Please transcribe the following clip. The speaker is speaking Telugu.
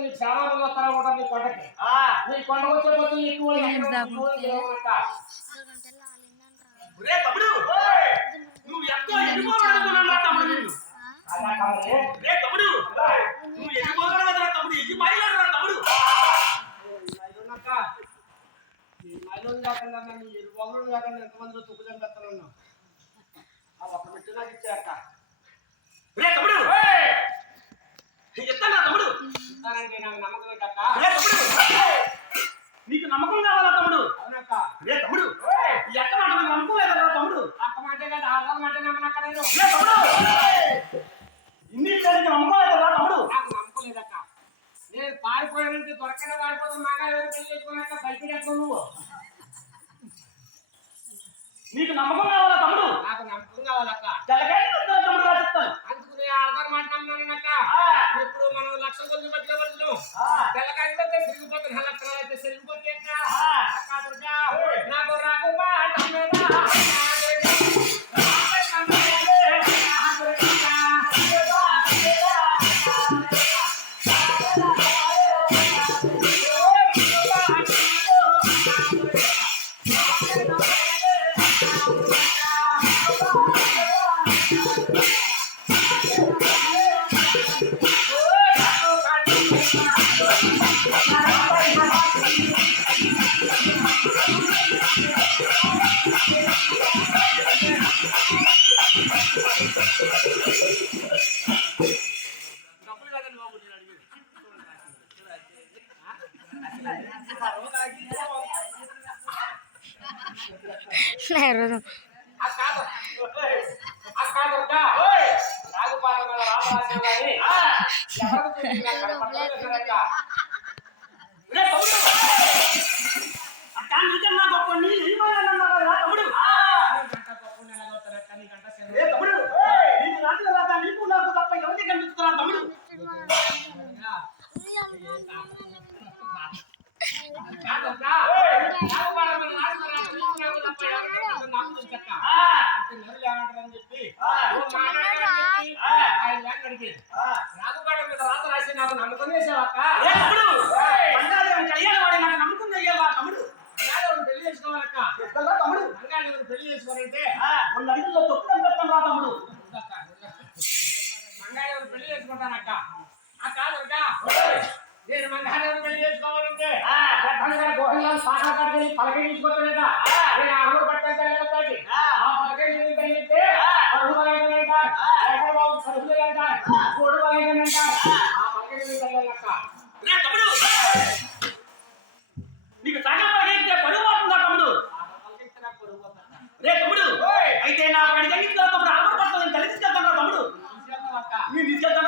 నీకు చాలా మంది వస్తారా ఉంటారు నీ కొండకి. నీ కొండకు వచ్చే బతులు ఎక్కువ తమ్ముడు నువ్వు ఎంతో ఎదిగిపోవాలనుకున్నా తమ్ముడు నిన్ను. తమ్ముడు నువ్వు ఎదిగిపోగలవు కదా తమ్ముడు, ఎదిగిపోయగలరా తమ్ముడు. మైలు కాకుండా నీ ఎరువు కాకుండా ఎంతమందిలో తుక్కు చంపేస్తానన్నా ఒక మెట్టు నాకు ఇచ్చాక తమ్ముడు చెప్తానా తమ్ముడు, ఇస్తానంటే నాకు నమ్మకమే కాక. నీకు నమ్మకం కావాలా తమ్ముడు? అవునక్క. తమ్ముడు ఎక్క మాట నమ్మకం లేదా తమ్ముడు? అక్క మాటే కాదు ఆడవాళ్ళ మాట నమ్మనక్క నేను. తమ్ముడు ఇన్నిటికి నమ్మకం లేదా తమ్ముడు? నాకు నమ్మకం లేదక్క. నేను పారిపోయానంటే దొరకనే పారిపోతాను. మగా ఎవరు పెళ్లి చేసుకున్నాక భయపడేస్తావు నువ్వు. నీకు నమ్మకం కావాలా తమ్ముడు? నాకు నమ్మకం కావాలక్క. తమ్ముడు రాసిస్తాను. అందుకు నేను ఆడవాళ్ళ మాట నమ్మన్నానక్క. ఇప్పుడు మనం లక్షల కొద్ది మధ్యలో పడుతున్నాం. తెల్లకాయలు అయితే సిరిగిపోతుంది, హెల్లక్కలు అయితే సిరిగిపోతే నాకు రాకు మాట పెళ్లి చేసుకోవాలంటే మంగాళ పెళ్లి చేసుకుంటానక్క. ఆ కాదక్క నేను మంగాళ పెళ్లి చేసుకోవాలంటే పలక తీసుకొస్తానట. నేను అమలు పట్టాలి ఆ పలక తగిలితే బాబు సరుకులు అంటారు, గోడు అంటారు. ఆ పలక తగిలక్క. నీకు సగం పలికితే పరువు పోతుందా తమ్ముడు? తమ్ముడు అయితే నా పడి తగ్గించిన తమ్ముడు అమలు పడుతుంది, కలిసి వెళ్తాను తమ్ముడు. నేను తీసుకెళ్తాను.